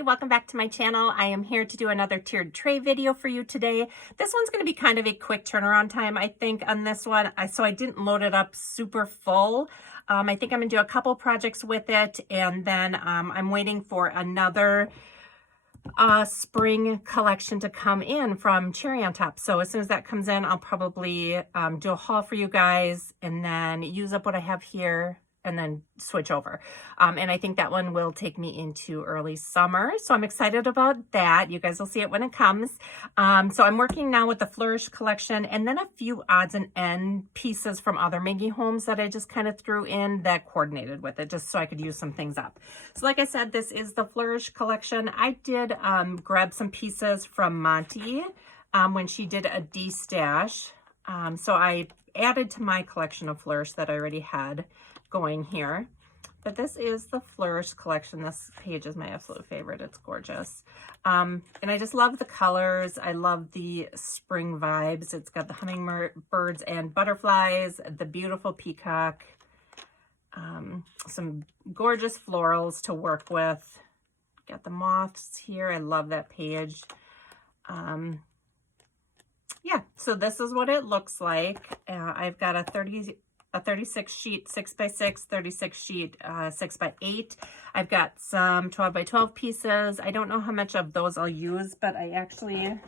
Maggie. Welcome back to my channel. I am here to do another tiered tray video for you today. This one's going to be kind of a quick turnaround time, I think, on this one. So I didn't load it up super full. I think I'm going to do a couple projects with it, and then I'm waiting for another spring collection to come in from Cherry on Top. So as soon as that comes in, I'll probably do a haul for you guys and then use up what I have here and then switch over. And I think that one will take me into early summer. So I'm excited about that. You guys will see it when it comes. So I'm working now with the Flourish Collection and then a few odds and end pieces from other Maggie Holmes that I just kind of threw in that coordinated with it, just so I could use some things up. So like I said, this is the Flourish Collection. I did grab some pieces from Monty when she did a D-stash. So I added to my collection of Flourish that I already had going here. But this is the Flourish Collection. This page is my absolute favorite. It's gorgeous. And I just love the colors. I love the spring vibes. It's got the hummingbirds and butterflies, the beautiful peacock, some gorgeous florals to work with. Got the moths here. I love that page. Yeah, so this is what it looks like. I've got a 36 sheet 6x6, 36 sheet 6x8. I've got some 12x12 pieces. I don't know how much of those I'll use, but I actually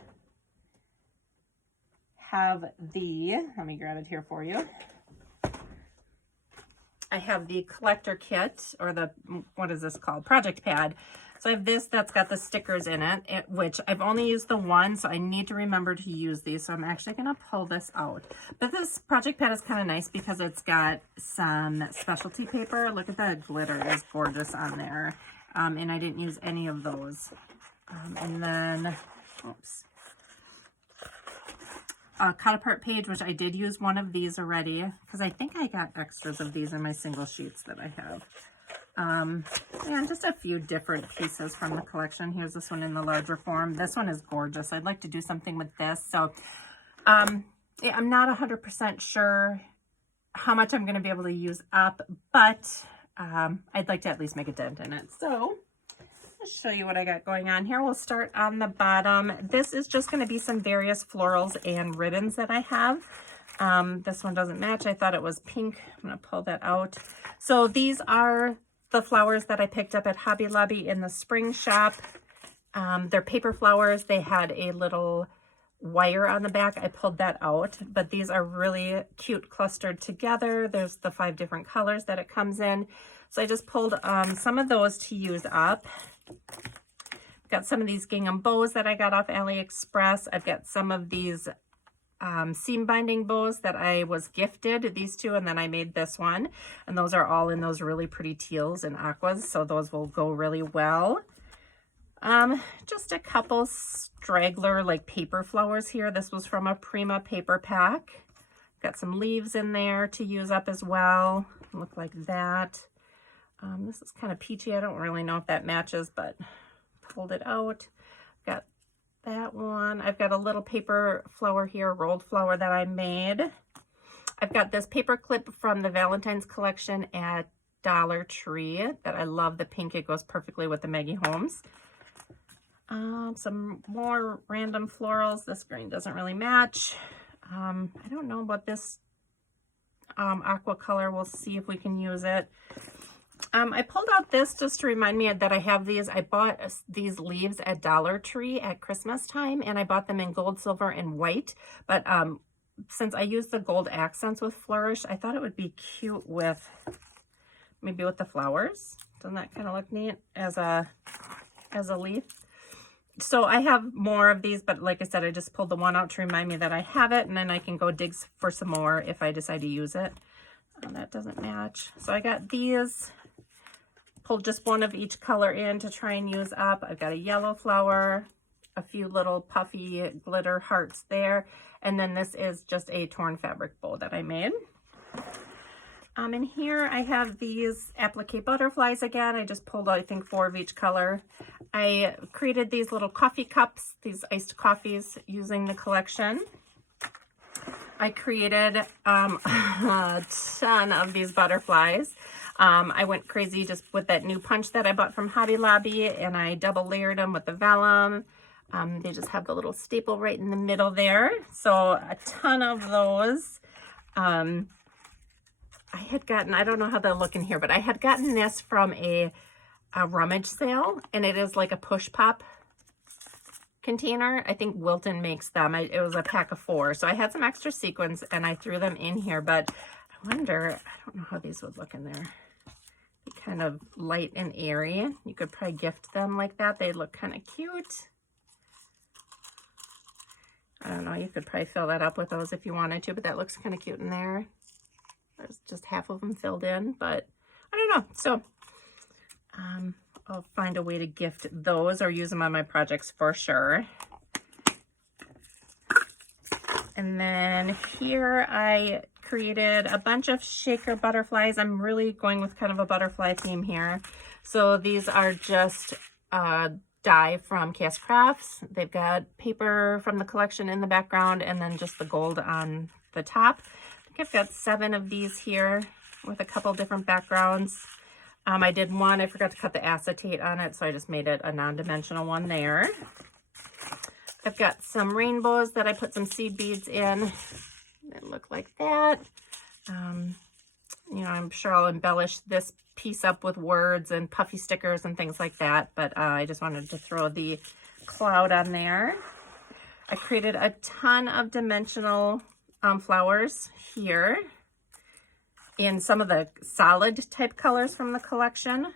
have let me grab it here for you. I have the collector kit, or the, what is this called? Project pad. So I have this that's got the stickers in it, which I've only used the one, so I need to remember to use these. So I'm actually going to pull this out. But this project pad is kind of nice because it's got some specialty paper. Look at that glitter. It's gorgeous on there. And I didn't use any of those. And then, oops. A cut apart page, which I did use one of these already because I think I got extras of these in my single sheets that I have. And just a few different pieces from the collection. Here's this one in the larger form. This one is gorgeous. I'd like to do something with this. So yeah, I'm not 100% sure how much I'm going to be able to use up, but I'd like to at least make a dent in it. So I'll show you what I got going on here. We'll start on the bottom. This is just going to be some various florals and ribbons that I have. This one doesn't match. I thought it was pink. I'm going to pull that out. So these are the flowers that I picked up at Hobby Lobby in the spring shop. They're paper flowers. They had a little wire on the back. I pulled that out, but these are really cute clustered together. There's the 5 different colors that it comes in. So I just pulled some of those to use up. Got some of these gingham bows that I got off AliExpress. I've got some of these seam binding bows that I was gifted, these two, and then I made this one, and those are all in those really pretty teals and aquas, so those will go really well. Just a couple straggler like paper flowers here. This was from a Prima paper pack. Got some leaves in there to use up as well. Look like that. This is kind of peachy. I don't really know if that matches, but pulled it out. Got that one. I've got a little paper flower here, rolled flower that I made. I've got this paper clip from the Valentine's collection at Dollar Tree that I love. The pink, it goes perfectly with the Maggie Holmes. Some more random florals. This green doesn't really match. I don't know about this aqua color. We'll see if we can use it. I pulled out this just to remind me that I have these. I bought these leaves at Dollar Tree at Christmas time, and I bought them in gold, silver, and white. But since I used the gold accents with Flourish, I thought it would be cute with, maybe with the flowers. Doesn't that kind of look neat as a leaf? So I have more of these, but like I said, I just pulled the one out to remind me that I have it, and then I can go dig for some more if I decide to use it. That doesn't match. So I got these. Pulled just one of each color in to try and use up. I've got a yellow flower, a few little puffy glitter hearts there, and then this is just a torn fabric bow that I made. And here I have these applique butterflies again. I just pulled out, I think, 4 of each color. I created these little coffee cups, these iced coffees, using the collection. I created a ton of these butterflies. I went crazy just with that new punch that I bought from Hobby Lobby, and I double layered them with the vellum. They just have the little staple right in the middle there. So a ton of those. I had gotten, I don't know how they'll look in here, but I had gotten this from a rummage sale, and it is like a push pop container. I think Wilton makes them. It was a pack of 4. So I had some extra sequins and I threw them in here, but I wonder, I don't know how these would look in there. Be kind of light and airy. You could probably gift them like that. They look kind of cute. I don't know, you could probably fill that up with those if you wanted to, but that looks kind of cute in there. There's just half of them filled in, but I don't know. So I'll find a way to gift those or use them on my projects for sure. And then here I created a bunch of shaker butterflies. I'm really going with kind of a butterfly theme here. So these are just dye from Cast Crafts. They've got paper from the collection in the background and then just the gold on the top. I think I've got 7 of these here with a couple different backgrounds. I did one, I forgot to cut the acetate on it, so I just made it a non-dimensional one there. I've got some rainbows that I put some seed beads in that look like that. You know, I'm sure I'll embellish this piece up with words and puffy stickers and things like that, but I just wanted to throw the cloud on there. I created a ton of dimensional flowers here in some of the solid type colors from the collection.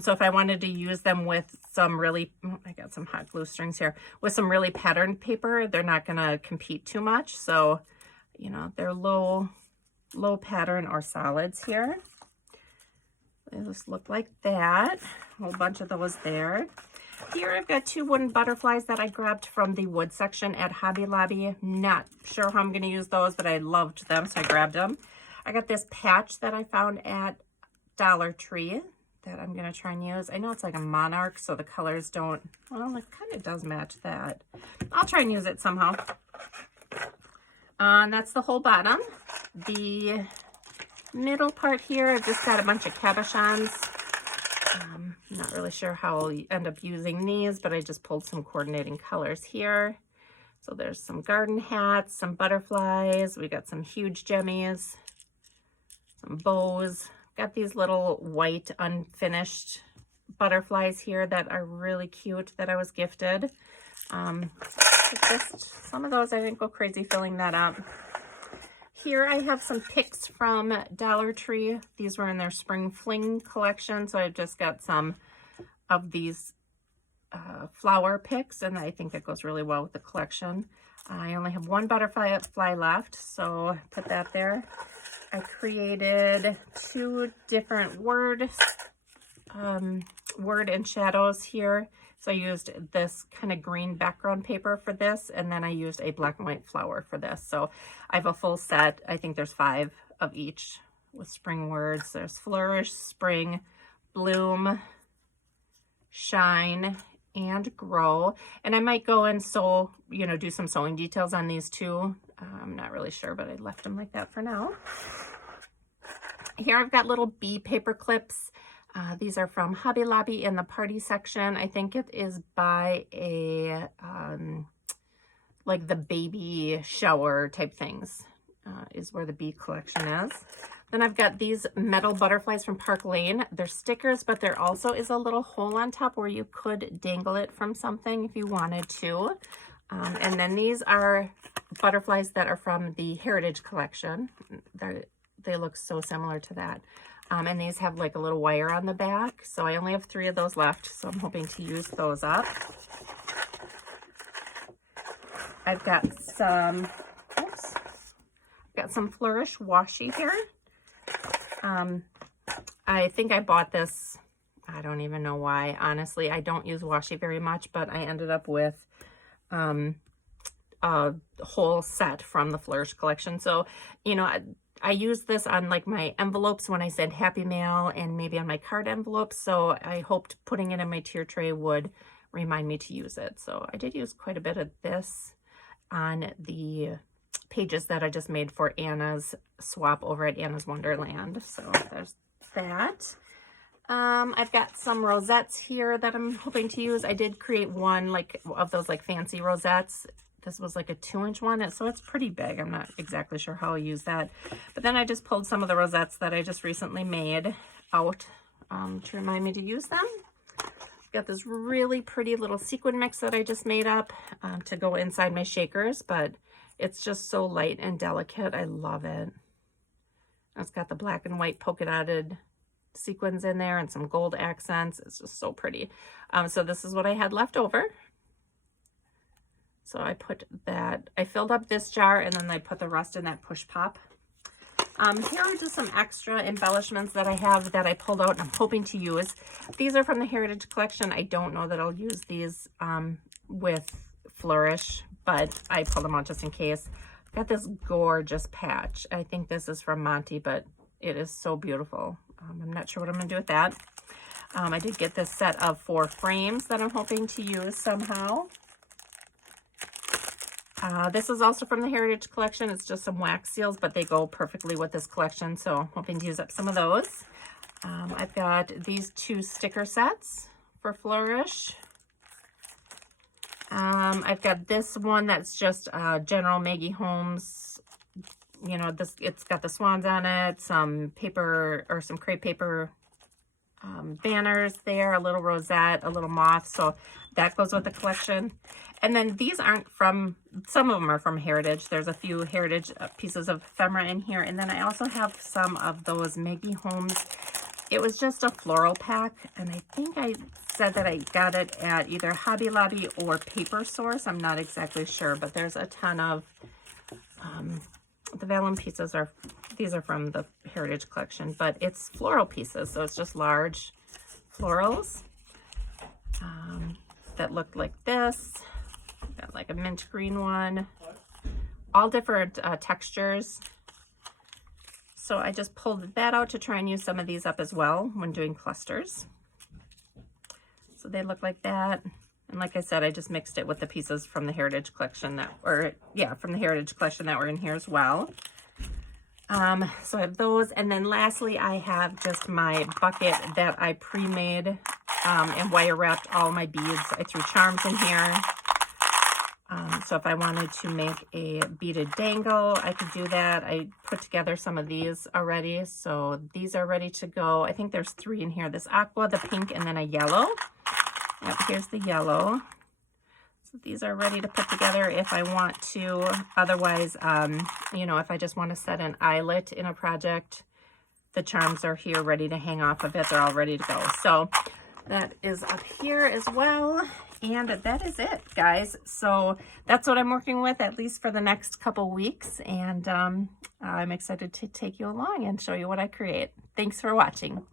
So if I wanted to use them with some really, I got some hot glue strings here, with some really patterned paper, they're not going to compete too much. So, you know, they're low pattern or solids here. They just look like that. A whole bunch of those there. Here I've got 2 wooden butterflies that I grabbed from the wood section at Hobby Lobby. Not sure how I'm going to use those, but I loved them, so I grabbed them. I got this patch that I found at Dollar Tree that I'm going to try and use. I know it's like a monarch, so the colors don't, well, it kind of does match that. I'll try and use it somehow. And that's the whole bottom. The middle part here, I've just got a bunch of cabochons. Not really sure how I'll end up using these, but I just pulled some coordinating colors here. So there's some garden hats, some butterflies. We got some huge jemmies, some bows. Got these little white unfinished butterflies here that are really cute that I was gifted. Just some of those I didn't go crazy filling that up. Here I have some picks from Dollar Tree. These were in their Spring Fling collection, so I've just got some of these flower picks, and I think that goes really well with the collection. I only have 1 butterfly left, so put that there. I created 2 different word and shadows here. So I used this kind of green background paper for this, and then I used a black and white flower for this. So I have a full set. I think there's 5 of each with spring words. There's flourish, spring, bloom, shine, and grow. And I might go and sew, you know, do some sewing details on these too. I'm not really sure, but I left them like that for now. Here I've got little bee paper clips. These are from Hobby Lobby in the party section. I think it is by a, like the baby shower type things is where the bee collection is. Then I've got these metal butterflies from Park Lane. They're stickers, but there also is a little hole on top where you could dangle it from something if you wanted to. And then these are butterflies that are from the Heritage collection. They look so similar to that. And these have like a little wire on the back. So I only have 3 of those left, so I'm hoping to use those up. I've got some, oops, I've got some Flourish washi here. I think I bought this, I don't even know why. Honestly, I don't use washi very much, but I ended up with a whole set from the Flourish collection. So, you know, I use this on like my envelopes when I send Happy Mail and maybe on my card envelopes. So I hoped putting it in my tier tray would remind me to use it. So I did use quite a bit of this on the pages that I just made for Anna's swap over at Anna's Wonderland. So there's that. I've got some rosettes here that I'm hoping to use. I did create one like of those like fancy rosettes. This was like a 2-inch one, so it's pretty big. I'm not exactly sure how I'll use that. But then I just pulled some of the rosettes that I just recently made out to remind me to use them. Got this really pretty little sequin mix that I just made up to go inside my shakers, but it's just so light and delicate. I love it. It's got the black and white polka dotted sequins in there and some gold accents. It's just so pretty. So this is what I had left over. So I put that, I filled up this jar and then I put the rest in that push pop. Here are just some extra embellishments that I have that I pulled out and I'm hoping to use. These are from the Heritage Collection. I don't know that I'll use these with Flourish, but I pulled them out just in case. I've got this gorgeous patch. I think this is from Monty, but it is so beautiful. I'm not sure what I'm going to do with that. I did get this set of 4 frames that I'm hoping to use somehow. This is also from the Heritage Collection. It's just some wax seals, but they go perfectly with this collection, so I'm hoping to use up some of those. I've got these 2 sticker sets for Flourish. I've got this one that's just General Maggie Holmes. You know, this, it's got the swans on it, some paper or some crepe paper banners there, a little rosette, a little moth, so that goes with the collection. And then these aren't from, some of them are from Heritage. There's a few Heritage pieces of ephemera in here, and then I also have some of those Maggie Holmes. It was just a floral pack, and I think I said that I got it at either Hobby Lobby or Paper Source. I'm not exactly sure, but there's a ton of the vellum pieces are, these are from the Heritage Collection, but it's floral pieces, so it's just large florals that look like this. Got like a mint green one, all different textures. So I just pulled that out to try and use some of these up as well when doing clusters. So they look like that. And like I said, I just mixed it with the pieces from the Heritage Collection that, or yeah, from the Heritage Collection that were in here as well. So I have those. And then lastly, I have just my bucket that I pre-made and wire wrapped all my beads. I threw charms in here. So if I wanted to make a beaded dangle, I could do that. I put together some of these already. So these are ready to go. I think there's 3 in here. This aqua, the pink, and then a yellow. Yep, here's the yellow. So these are ready to put together if I want to. Otherwise, you know, if I just want to set an eyelet in a project, the charms are here ready to hang off of it. They're all ready to go. So that is up here as well. And that is it, guys. So that's what I'm working with, at least for the next couple weeks. And I'm excited to take you along and show you what I create. Thanks for watching.